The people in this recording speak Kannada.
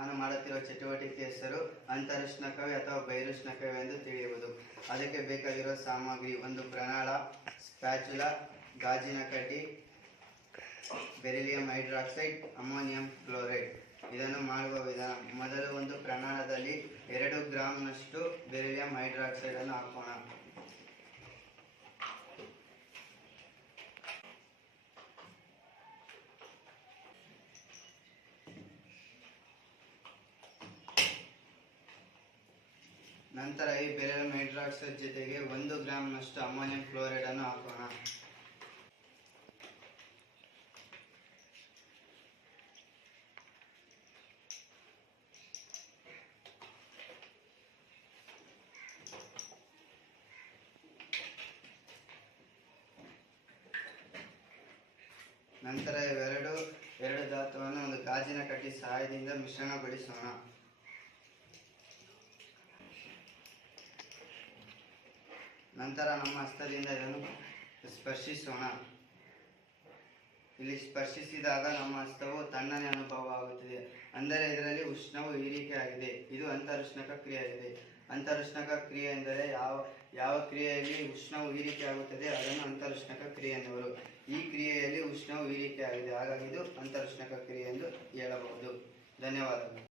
ಮಾಡುತ್ತಿರುವ ಚಟುವಟಿಕೆ ಹೆಸರು ಅಂತರುಷ್ಣಕವೇ ಅಥವಾ ಬೈರುಷ್ಣಕವೇ ಎಂದು ತಿಳಿಯುವುದು ಅದಕ್ಕೆ ಬೇಕಾಗಿರುವ ಸಾಮಗ್ರಿ ಒಂದು ಪ್ರಣಾಳ, ಸ್ಪ್ಯಾಚುಲಾ, ಗಾಜಿನ ಕಡ್ಡಿ, ಬೆರಿಲಿಯಂ ಹೈಡ್ರಾಕ್ಸೈಡ್, ಅಮೋನಿಯಂ ಕ್ಲೋರೈಡ್. ಇದನ್ನು ಮಾಡುವ ವಿಧಾನ, ಮೊದಲು ಒಂದು ಪ್ರಣಾಳದಲ್ಲಿ ಎರಡು ಗ್ರಾಮ್ನಷ್ಟು ಬೆರಿಲಿಯಂ ಹೈಡ್ರಾಕ್ಸೈಡ್ ಅನ್ನು ಹಾಕೋಣ. ನಂತರ ಈ ಬೆರಿಲಿಯಂ ಹೈಡ್ರಾಕ್ಸೈಡ್ ಜೊತೆಗೆ ಒಂದು ಗ್ರಾಮ್ನಷ್ಟು ಅಮೋನಿಯಂ ಕ್ಲೋರೈಡ್ ಅನ್ನು ಹಾಕೋಣ. ನಂತರ ಇವೆರಡು, ಎರಡು ಧಾತುವನ್ನು ಒಂದು ಗಾಜಿನ ಕಟ್ಟಿ ಸಹಾಯದಿಂದ ಮಿಶ್ರಣಗೊಳಿಸೋಣ ನಂತರ ನಮ್ಮ ಹಸ್ತದಿಂದ ಇದನ್ನು ಸ್ಪರ್ಶಿಸೋಣ. ಇಲ್ಲಿ ಸ್ಪರ್ಶಿಸಿದಾಗ ನಮ್ಮ ಹಸ್ತವು ತಣ್ಣನೆ ಅನುಭವ ಆಗುತ್ತದೆ. ಅಂದರೆ ಇದರಲ್ಲಿ ಉಷ್ಣವು ಹೀರಿಕೆ ಆಗಿದೆ ಇದು ಅಂತರುಷ್ಣಕ ಕ್ರಿಯೆಯಾಗಿದೆ. ಅಂತರುಷ್ಣಕ ಕ್ರಿಯೆ ಎಂದರೆ ಯಾವ ಯಾವ ಕ್ರಿಯೆಯಲ್ಲಿ ಉಷ್ಣವು ಹೀರಿಕೆ ಆಗುತ್ತದೆ, ಅದನ್ನು ಅಂತರುಷ್ಣಕ ಕ್ರಿಯೆ ಎನ್ನುವರು. ಈ ಕ್ರಿಯೆಯಲ್ಲಿ ಉಷ್ಣವು ಹೀರಿಕೆ ಆಗಿದೆ ಹಾಗಾಗಿ ಇದು ಅಂತರುಷ್ಣಕ ಕ್ರಿಯೆ ಎಂದು ಹೇಳಬಹುದು. ಧನ್ಯವಾದಗಳು.